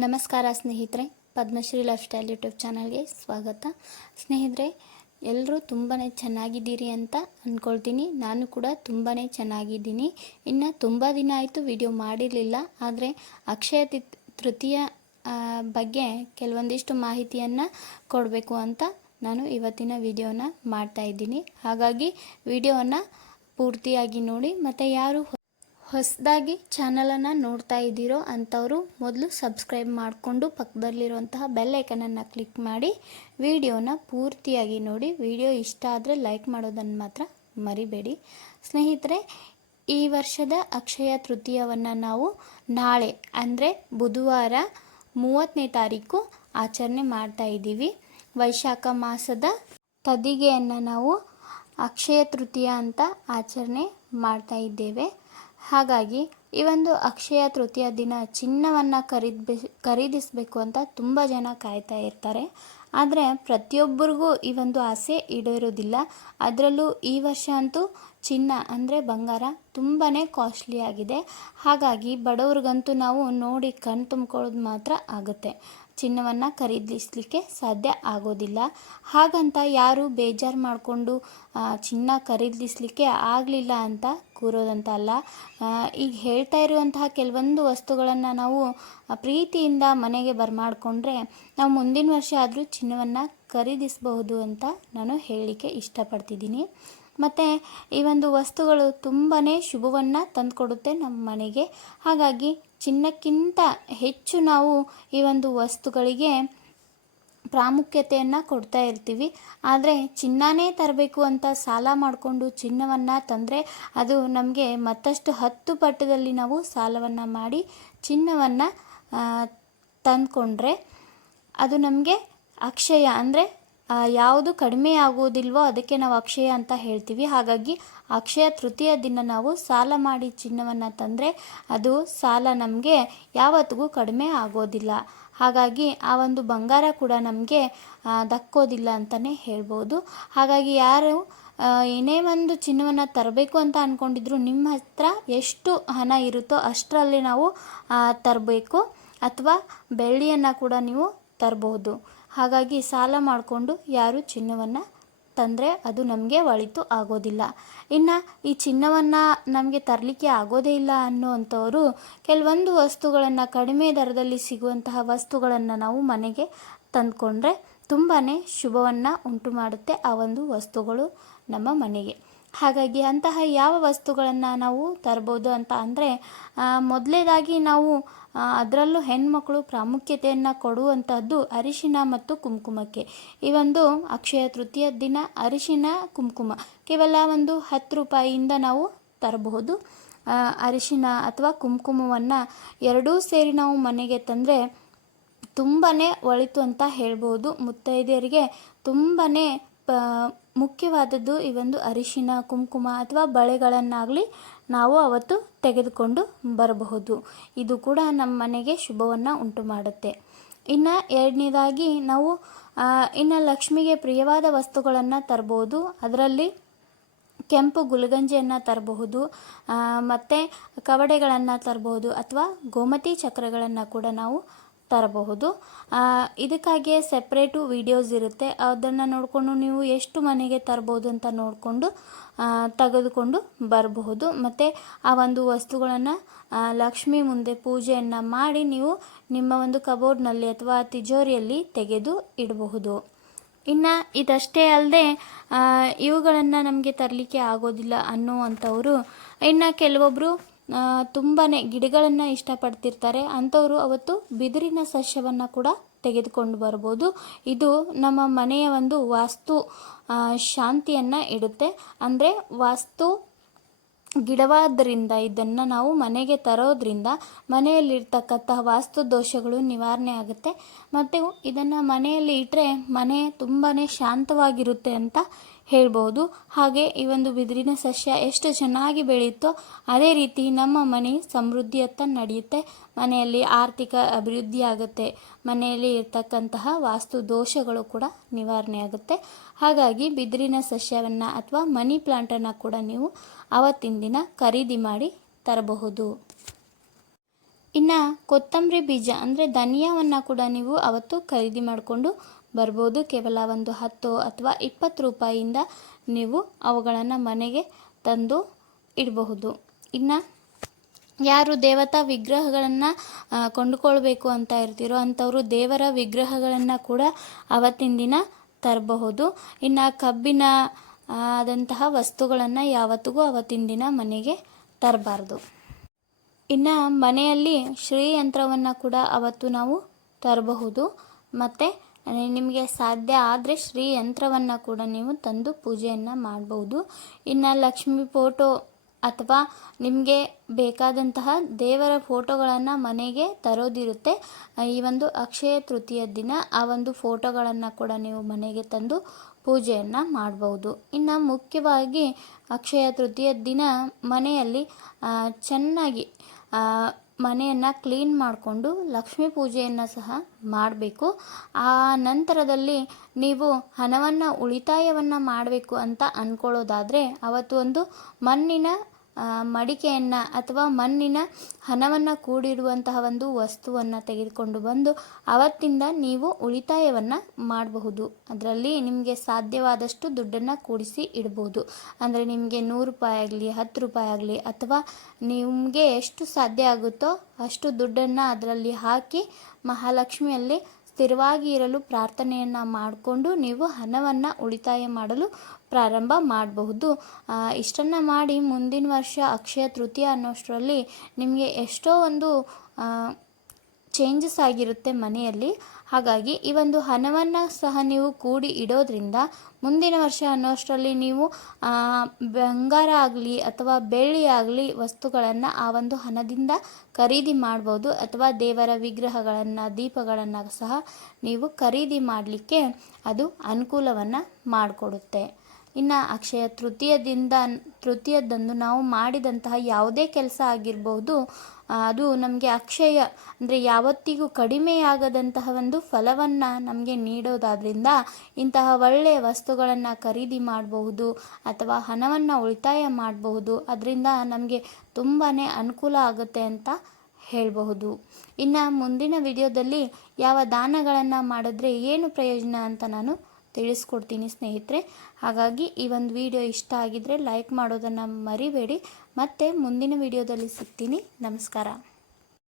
ನಮಸ್ಕಾರ ಸ್ನೇಹಿತರೆ, Padmashri life style YouTube ಚಾನಲ್ಗೆ ಸ್ವಾಗತ. ಸ್ನೇಹಿತರೆ, ಎಲ್ಲರೂ ತುಂಬಾ ಚೆನ್ನಾಗಿದ್ದೀರಿ ಅಂತ ಅಂದ್ಕೊಳ್ತೀನಿ. ನಾನು ಕೂಡ ತುಂಬಾ ಚೆನ್ನಾಗಿದ್ದೀನಿ. ಇನ್ನು ತುಂಬ ದಿನ ಆಯಿತು ವಿಡಿಯೋ ಮಾಡಿರಲಿಲ್ಲ. ಆದರೆ ಅಕ್ಷಯ ತೃತೀಯ ಬಗ್ಗೆ ಕೆಲವೊಂದಿಷ್ಟು ಮಾಹಿತಿಯನ್ನು ಕೊಡಬೇಕು ಅಂತ ನಾನು ಇವತ್ತಿನ ವಿಡಿಯೋನ ಮಾಡ್ತಾಯಿದ್ದೀನಿ. ಹಾಗಾಗಿ ವಿಡಿಯೋವನ್ನು ಪೂರ್ತಿಯಾಗಿ ನೋಡಿ. ಮತ್ತು ಯಾರು ಹೊಸದಾಗಿ ಚಾನಲನ್ನು ನೋಡ್ತಾ ಇದ್ದೀರೋ ಅಂಥವರು ಮೊದಲು ಸಬ್ಸ್ಕ್ರೈಬ್ ಮಾಡಿಕೊಂಡು ಪಕ್ಕದಲ್ಲಿರುವಂತಹ ಬೆಲ್ ಐಕನನ್ನು ಕ್ಲಿಕ್ ಮಾಡಿ ವಿಡಿಯೋನ ಪೂರ್ತಿಯಾಗಿ ನೋಡಿ. ವಿಡಿಯೋ ಇಷ್ಟ ಆದರೆ ಲೈಕ್ ಮಾಡೋದನ್ನು ಮಾತ್ರ ಮರಿಬೇಡಿ. ಸ್ನೇಹಿತರೆ, ಈ ವರ್ಷದ ಅಕ್ಷಯ ತೃತೀಯವನ್ನು ನಾವು ನಾಳೆ ಅಂದರೆ ಬುಧವಾರ 30ನೇ ತಾರೀಕು ಆಚರಣೆ ಮಾಡ್ತಾ ಇದ್ದೀವಿ. ವೈಶಾಖ ಮಾಸದ ತದಿಗೆಯನ್ನು ನಾವು ಅಕ್ಷಯ ತೃತೀಯ ಅಂತ ಆಚರಣೆ ಮಾಡ್ತಾ ಇದ್ದೇವೆ. ಹಾಗಾಗಿ ಈ ಒಂದು ಅಕ್ಷಯ ತೃತೀಯ ದಿನ ಚಿನ್ನವನ್ನು ಖರೀದಿಸಬೇಕು ಅಂತ ತುಂಬ ಜನ ಕಾಯ್ತಾ ಇರ್ತಾರೆ. ಆದರೆ ಪ್ರತಿಯೊಬ್ಬರಿಗೂ ಈ ಒಂದು ಆಸೆ ಈಡೇರೋದಿಲ್ಲ. ಅದರಲ್ಲೂ ಈ ವರ್ಷ ಅಂತೂ ಚಿನ್ನ ಅಂದರೆ ಬಂಗಾರ ತುಂಬಾ ಕಾಸ್ಟ್ಲಿ ಆಗಿದೆ. ಹಾಗಾಗಿ ಬಡವ್ರಿಗಂತೂ ನಾವು ನೋಡಿ ಕಣ್ಣು ತುಂಬ್ಕೊಳ್ಳೋದು ಮಾತ್ರ ಆಗುತ್ತೆ, ಚಿನ್ನವನ್ನು ಖರೀದಿಸಲಿಕ್ಕೆ ಸಾಧ್ಯ ಆಗೋದಿಲ್ಲ. ಹಾಗಂತ ಯಾರು ಬೇಜಾರು ಮಾಡಿಕೊಂಡು ಚಿನ್ನ ಖರೀದಿಸಲಿಕ್ಕೆ ಆಗಲಿಲ್ಲ ಅಂತ ಕೂರೋದಂತ ಅಲ್ಲ. ಈಗ ಹೇಳ್ತಾ ಇರುವಂತಹ ಕೆಲವೊಂದು ವಸ್ತುಗಳನ್ನು ನಾವು ಪ್ರೀತಿಯಿಂದ ಮನೆಗೆ ಬರಮಾಡಿಕೊಂಡ್ರೆ ನಾವು ಮುಂದಿನ ವರ್ಷ ಆದರೂ ಚಿನ್ನವನ್ನು ಖರೀದಿಸಬಹುದು ಅಂತ ನಾನು ಹೇಳಲಿಕ್ಕೆ ಇಷ್ಟಪಡ್ತಿದ್ದೀನಿ. ಮತ್ತು ಈ ಒಂದು ವಸ್ತುಗಳು ತುಂಬಾ ಶುಭವನ್ನು ತಂದುಕೊಡುತ್ತೆ ನಮ್ಮ ಮನೆಗೆ. ಹಾಗಾಗಿ ಚಿನ್ನಕ್ಕಿಂತ ಹೆಚ್ಚು ನಾವು ಈ ಒಂದು ವಸ್ತುಗಳಿಗೆ ಪ್ರಾಮುಖ್ಯತೆಯನ್ನು ಕೊಡ್ತಾ ಇರ್ತೀವಿ. ಆದರೆ ಚಿನ್ನನೇ ತರಬೇಕು ಅಂತ ಸಾಲ ಮಾಡಿಕೊಂಡು ಚಿನ್ನವನ್ನು ತಂದರೆ ಅದು ನಮಗೆ ಮತ್ತಷ್ಟು 10 ಪಟ್ಟದಲ್ಲಿ ನಾವು ಸಾಲವನ್ನು ಮಾಡಿ ಚಿನ್ನವನ್ನು ತಂದುಕೊಂಡ್ರೆ ಅದು ನಮಗೆ ಅಕ್ಷಯ ಅಂದರೆ ಯಾವುದು ಕಡಿಮೆ ಆಗುವುದಿಲ್ವೋ ಅದಕ್ಕೆ ನಾವು ಅಕ್ಷಯ ಅಂತ ಹೇಳ್ತೀವಿ. ಹಾಗಾಗಿ ಅಕ್ಷಯ ತೃತೀಯ ದಿನ ನಾವು ಸಾಲ ಮಾಡಿ ಚಿನ್ನವನ್ನು ತಂದರೆ ಅದು ಸಾಲ ನಮಗೆ ಯಾವತ್ತಿಗೂ ಕಡಿಮೆ ಆಗೋದಿಲ್ಲ. ಹಾಗಾಗಿ ಆ ಒಂದು ಬಂಗಾರ ಕೂಡ ನಮಗೆ ದಕ್ಕೋದಿಲ್ಲ ಅಂತಲೇ ಹೇಳ್ಬೋದು. ಹಾಗಾಗಿ ಯಾರು ಏನೇ ಒಂದು ಚಿನ್ನವನ್ನು ತರಬೇಕು ಅಂತ ಅಂದ್ಕೊಂಡಿದ್ರು ನಿಮ್ಮ ಹತ್ರ ಎಷ್ಟು ಹಣ ಇರುತ್ತೋ ಅಷ್ಟರಲ್ಲಿ ನಾವು ತರಬೇಕು. ಅಥವಾ ಬೆಳ್ಳಿಯನ್ನು ಕೂಡ ನೀವು ತರಬಹುದು. ಹಾಗಾಗಿ ಸಾಲ ಮಾಡಿಕೊಂಡು ಯಾರು ಚಿನ್ನವನ್ನು ತಂದರೆ ಅದು ನಮಗೆ ಒಳಿತು ಆಗೋದಿಲ್ಲ. ಇನ್ನು ಈ ಚಿನ್ನವನ್ನು ನಮಗೆ ತರಲಿಕ್ಕೆ ಆಗೋದೇ ಇಲ್ಲ ಅನ್ನುವಂಥವರು ಕೆಲವೊಂದು ವಸ್ತುಗಳನ್ನು ಕಡಿಮೆ ದರದಲ್ಲಿ ಸಿಗುವಂತಹ ವಸ್ತುಗಳನ್ನು ನಾವು ಮನೆಗೆ ತಂದುಕೊಂಡ್ರೆ ತುಂಬಾ ಶುಭವನ್ನು ಉಂಟು ಮಾಡುತ್ತೆ ಆ ಒಂದು ವಸ್ತುಗಳು ನಮ್ಮ ಮನೆಗೆ. ಹಾಗಾಗಿ ಅಂತಹ ಯಾವ ವಸ್ತುಗಳನ್ನು ನಾವು ತರ್ಬೋದು ಅಂತ ಅಂದರೆ ಮೊದಲನೇದಾಗಿ ನಾವು ಅದರಲ್ಲೂ ಹೆಣ್ಮಕ್ಳು ಪ್ರಾಮುಖ್ಯತೆಯನ್ನು ಕೊಡುವಂಥದ್ದು ಅರಿಶಿನ ಮತ್ತು ಕುಂಕುಮಕ್ಕೆ. ಈ ಒಂದು ಅಕ್ಷಯ ತೃತೀಯ ದಿನ ಅರಿಶಿನ ಕುಂಕುಮ ಕೇವಲ ಒಂದು 10 ರೂಪಾಯಿಯಿಂದ ನಾವು ತರಬಹುದು. ಅರಿಶಿನ ಅಥವಾ ಕುಂಕುಮವನ್ನು ಎರಡೂ ಸೇರಿ ನಾವು ಮನೆಗೆ ತಂದರೆ ತುಂಬಾ ಒಳಿತು ಅಂತ ಹೇಳ್ಬೋದು. ಮುತ್ತೈದೆಯರಿಗೆ ತುಂಬಾ ಮುಖ್ಯವಾದದ್ದು ಈ ಒಂದು ಅರಿಶಿನ ಕುಂಕುಮ ಅಥವಾ ಬಳೆಗಳನ್ನಾಗಲಿ ನಾವು ಅವತ್ತು ತೆಗೆದುಕೊಂಡು ಬರಬಹುದು. ಇದು ಕೂಡ ನಮ್ಮ ಮನೆಗೆ ಶುಭವನ್ನು ಉಂಟು ಮಾಡುತ್ತೆ. ಇನ್ನು ಎರಡನೇದಾಗಿ ನಾವು ಇನ್ನು ಲಕ್ಷ್ಮಿಗೆ ಪ್ರಿಯವಾದ ವಸ್ತುಗಳನ್ನು ತರಬಹುದು. ಅದರಲ್ಲಿ ಕೆಂಪು ಗುಲ್ಗಂಜಿಯನ್ನು ತರಬಹುದು, ಮತ್ತು ಕವಡೆಗಳನ್ನು ತರಬಹುದು ಅಥವಾ ಗೋಮತಿ ಚಕ್ರಗಳನ್ನು ಕೂಡ ನಾವು ತರಬಹುದು. ಇದಕ್ಕಾಗಿಯೇ ಸೆಪ್ರೇಟು ವಿಡಿಯೋಸ್ ಇರುತ್ತೆ. ಅದನ್ನು ನೋಡಿಕೊಂಡು ನೀವು ಎಷ್ಟು ಮನೆಗೆ ತರ್ಬೋದು ಅಂತ ನೋಡಿಕೊಂಡು ತೆಗೆದುಕೊಂಡು ಬರಬಹುದು. ಮತ್ತು ಆ ಒಂದು ವಸ್ತುಗಳನ್ನು ಲಕ್ಷ್ಮಿ ಮುಂದೆ ಪೂಜೆಯನ್ನು ಮಾಡಿ ನೀವು ನಿಮ್ಮ ಒಂದು ಕಬೋರ್ಡ್ನಲ್ಲಿ ಅಥವಾ ತಿಜೋರಿಯಲ್ಲಿ ತೆಗೆದು ಇಡಬಹುದು. ಇನ್ನು ಇದಷ್ಟೇ ಅಲ್ಲದೆ ಇವುಗಳನ್ನು ನಮಗೆ ತರಲಿಕ್ಕೆ ಆಗೋದಿಲ್ಲ ಅನ್ನುವಂಥವರು ಇನ್ನು ಕೆಲವೊಬ್ಬರು ತುಂಬಾ ಗಿಡಗಳನ್ನು ಇಷ್ಟಪಡ್ತಿರ್ತಾರೆ. ಅಂಥವರು ಅವತ್ತು ಬಿದಿರಿನ ಸಸ್ಯವನ್ನು ಕೂಡ ತೆಗೆದುಕೊಂಡು ಬರ್ಬೋದು. ಇದು ನಮ್ಮ ಮನೆಯ ಒಂದು ವಾಸ್ತು ಶಾಂತಿಯನ್ನು ಇಡುತ್ತೆ. ಅಂದರೆ ವಾಸ್ತು ಗಿಡವಾದ್ದರಿಂದ ಇದನ್ನು ನಾವು ಮನೆಗೆ ತರೋದ್ರಿಂದ ಮನೆಯಲ್ಲಿರ್ತಕ್ಕಂತಹ ವಾಸ್ತು ದೋಷಗಳು ನಿವಾರಣೆ ಆಗುತ್ತೆ. ಮತ್ತು ಇದನ್ನು ಮನೆಯಲ್ಲಿ ಇಟ್ಟರೆ ಮನೆ ತುಂಬಾ ಶಾಂತವಾಗಿರುತ್ತೆ ಅಂತ ಹೇಳ್ಬೋದು. ಹಾಗೆ ಈ ಒಂದು ಬಿದಿರಿನ ಸಸ್ಯ ಎಷ್ಟು ಚೆನ್ನಾಗಿ ಬೆಳೆಯುತ್ತೋ ಅದೇ ರೀತಿ ನಮ್ಮ ಮನೆ ಸಮೃದ್ಧಿಯತ್ತ ನಡೆಯುತ್ತೆ. ಮನೆಯಲ್ಲಿ ಆರ್ಥಿಕ ಅಭಿವೃದ್ಧಿ ಆಗುತ್ತೆ. ಮನೆಯಲ್ಲಿ ಇರ್ತಕ್ಕಂತಹ ವಾಸ್ತು ದೋಷಗಳು ಕೂಡ ನಿವಾರಣೆ ಆಗುತ್ತೆ. ಹಾಗಾಗಿ ಬಿದಿರಿನ ಸಸ್ಯವನ್ನು ಅಥವಾ ಮನಿ ಪ್ಲಾಂಟನ್ನು ಕೂಡ ನೀವು ಆವತ್ತಿನ ದಿನ ಖರೀದಿ ಮಾಡಿ ತರಬಹುದು. ಇನ್ನು ಕೊತ್ತಂಬರಿ ಬೀಜ ಅಂದರೆ ಧನಿಯಾವನ್ನು ಕೂಡ ನೀವು ಅವತ್ತು ಖರೀದಿ ಮಾಡಿಕೊಂಡು ಬರ್ಬೋದು. ಕೇವಲ ಒಂದು 10 ಅಥವಾ 20 ರೂಪಾಯಿಯಿಂದ ನೀವು ಅವುಗಳನ್ನು ಮನೆಗೆ ತಂದು ಇಡಬಹುದು. ಇನ್ನು ಯಾರು ದೇವತಾ ವಿಗ್ರಹಗಳನ್ನು ಕೊಂಡುಕೊಳ್ಬೇಕು ಅಂತ ಇರ್ತೀರೋ ಅಂಥವರು ದೇವರ ವಿಗ್ರಹಗಳನ್ನು ಕೂಡ ಅವತ್ತಿನ ದಿನ ತರಬಹುದು. ಇನ್ನು ಕಬ್ಬಿನ ಆದಂತಹ ವಸ್ತುಗಳನ್ನು ಯಾವತ್ತಿಗೂ ಅವತ್ತಿನ ದಿನ ಮನೆಗೆ ತರಬಾರ್ದು. ಇನ್ನು ಮನೆಯಲ್ಲಿ ಶ್ರೀಯಂತ್ರವನ್ನು ಕೂಡ ಅವತ್ತು ನಾವು ತರಬಹುದು. ಮತ್ತು ನಿಮಗೆ ಸಾಧ್ಯ ಆದರೆ ಶ್ರೀಯಂತ್ರವನ್ನು ಕೂಡ ನೀವು ತಂದು ಪೂಜೆಯನ್ನು ಮಾಡಬಹುದು. ಇನ್ನು ಲಕ್ಷ್ಮಿ ಫೋಟೋ ಅಥವಾ ನಿಮಗೆ ಬೇಕಾದಂತಹ ದೇವರ ಫೋಟೋಗಳನ್ನು ಮನೆಗೆ ತರೋದಿರುತ್ತೆ. ಈ ಒಂದು ಅಕ್ಷಯ ತೃತೀಯ ದಿನ ಆ ಒಂದು ಫೋಟೋಗಳನ್ನು ಕೂಡ ನೀವು ಮನೆಗೆ ತಂದು ಪೂಜೆಯನ್ನು ಮಾಡಬಹುದು. ಇನ್ನು ಮುಖ್ಯವಾಗಿ ಅಕ್ಷಯ ತೃತೀಯ ದಿನ ಮನೆಯಲ್ಲಿ ಚೆನ್ನಾಗಿ ಮನೆಯನ್ನು ಕ್ಲೀನ್ ಮಾಡಿಕೊಂಡು ಲಕ್ಷ್ಮೀ ಪೂಜೆಯನ್ನು ಸಹ ಮಾಡಬೇಕು. ಆ ನಂತರದಲ್ಲಿ ನೀವು ಹಣವನ್ನು ಉಳಿತಾಯವನ್ನು ಮಾಡಬೇಕು ಅಂತ ಅಂದ್ಕೊಳ್ಳೋದಾದರೆ ಅವತ್ತು ಒಂದು ಮಣ್ಣಿನ ಮಡಿಕೆಯನ್ನು ಅಥವಾ ಮಣ್ಣಿನ ಹಣವನ್ನು ಕೂಡಿಡುವಂತಹ ಒಂದು ವಸ್ತುವನ್ನು ತೆಗೆದುಕೊಂಡು ಬಂದು ಅವತ್ತಿಂದ ನೀವು ಉಳಿತಾಯವನ್ನು ಮಾಡಬಹುದು. ಅದರಲ್ಲಿ ನಿಮಗೆ ಸಾಧ್ಯವಾದಷ್ಟು ದುಡ್ಡನ್ನು ಕೂಡಿಸಿ ಇಡ್ಬೋದು. ಅಂದರೆ ನಿಮಗೆ 100 ರೂಪಾಯಿ ಆಗಲಿ 10 ರೂಪಾಯಿ ಆಗಲಿ ಅಥವಾ ನಿಮಗೆ ಎಷ್ಟು ಸಾಧ್ಯ ಆಗುತ್ತೋ ಅಷ್ಟು ದುಡ್ಡನ್ನು ಅದರಲ್ಲಿ ಹಾಕಿ ಮಹಾಲಕ್ಷ್ಮಿಯಲ್ಲಿ ಸ್ಥಿರವಾಗಿ ಇರಲು ಪ್ರಾರ್ಥನೆಯನ್ನು ಮಾಡಿಕೊಂಡು ನೀವು ಹಣವನ್ನು ಉಳಿತಾಯ ಮಾಡಲು ಪ್ರಾರಂಭ ಮಾಡಬಹುದು. ಇಷ್ಟನ್ನು ಮಾಡಿ ಮುಂದಿನ ವರ್ಷ ಅಕ್ಷಯ ತೃತೀಯ ಅನ್ನೋಷ್ಟರಲ್ಲಿ ನಿಮಗೆ ಎಷ್ಟೋ ಒಂದು ಚೇಂಜಸ್ ಆಗಿರುತ್ತೆ ಮನೆಯಲ್ಲಿ. ಹಾಗಾಗಿ ಈ ಒಂದು ಹಣವನ್ನು ಸಹ ನೀವು ಕೂಡಿ ಇಡೋದ್ರಿಂದ ಮುಂದಿನ ವರ್ಷ ಅನ್ನೋಷ್ಟರಲ್ಲಿ ನೀವು ಬಂಗಾರ ಆಗಲಿ ಅಥವಾ ಬೆಳ್ಳಿ ಆಗಲಿ ವಸ್ತುಗಳನ್ನು ಆ ಒಂದು ಹಣದಿಂದ ಖರೀದಿ ಮಾಡ್ಬೋದು. ಅಥವಾ ದೇವರ ವಿಗ್ರಹಗಳನ್ನು ದೀಪಗಳನ್ನು ಸಹ ನೀವು ಖರೀದಿ ಮಾಡಲಿಕ್ಕೆ ಅದು ಅನುಕೂಲವನ್ನು ಮಾಡಿಕೊಡುತ್ತೆ. ಇನ್ನು ಅಕ್ಷಯ ತೃತೀಯದಂದು ನಾವು ಮಾಡಿದಂತಹ ಯಾವುದೇ ಕೆಲಸ ಆಗಿರ್ಬೋದು ಅದು ನಮಗೆ ಅಕ್ಷಯ ಅಂದರೆ ಯಾವತ್ತಿಗೂ ಕಡಿಮೆಯಾಗದಂತಹ ಒಂದು ಫಲವನ್ನು ನಮಗೆ ನೀಡೋದಾದ್ರಿಂದ ಇಂತಹ ಒಳ್ಳೆಯ ವಸ್ತುಗಳನ್ನು ಖರೀದಿ ಮಾಡಬಹುದು ಅಥವಾ ಹಣವನ್ನು ಉಳಿತಾಯ ಮಾಡಬಹುದು. ಅದರಿಂದ ನಮಗೆ ತುಂಬಾ ಅನುಕೂಲ ಆಗುತ್ತೆ ಅಂತ ಹೇಳಬಹುದು. ಇನ್ನು ಮುಂದಿನ ವಿಡಿಯೋದಲ್ಲಿ ಯಾವ ದಾನಗಳನ್ನು ಮಾಡಿದ್ರೆ ಏನು ಪ್ರಯೋಜನ ಅಂತ ನಾನು ತಿಳಿಸ್ಕೊಡ್ತೀನಿ ಸ್ನೇಹಿತರೆ. ಹಾಗಾಗಿ ಈ ಒಂದು ವಿಡಿಯೋ ಇಷ್ಟ ಆಗಿದ್ದರೆ ಲೈಕ್ ಮಾಡೋದನ್ನು ಮರಿಬೇಡಿ. ಮತ್ತೆ ಮುಂದಿನ ವಿಡಿಯೋದಲ್ಲಿ ಸಿಗ್ತೀನಿ. ನಮಸ್ಕಾರ.